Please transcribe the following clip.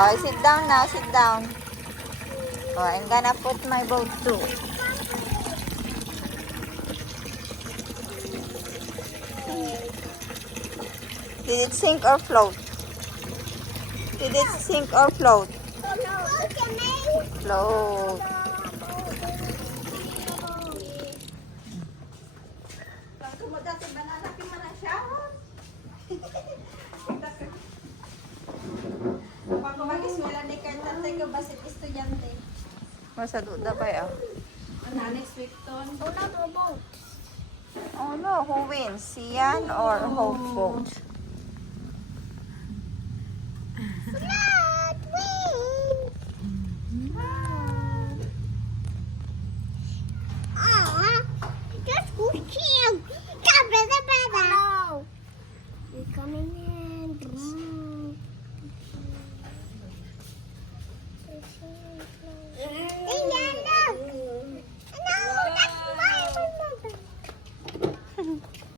Oh, sit down now, sit down. Oh, I'm gonna put my boat too. Did it sink or float? Did it sink or float? Float. Masa duda pa ya? Oh no, who wins? Xian or Hope boat? Not win. Just go Xian. Come, brother. Hello. We're coming in.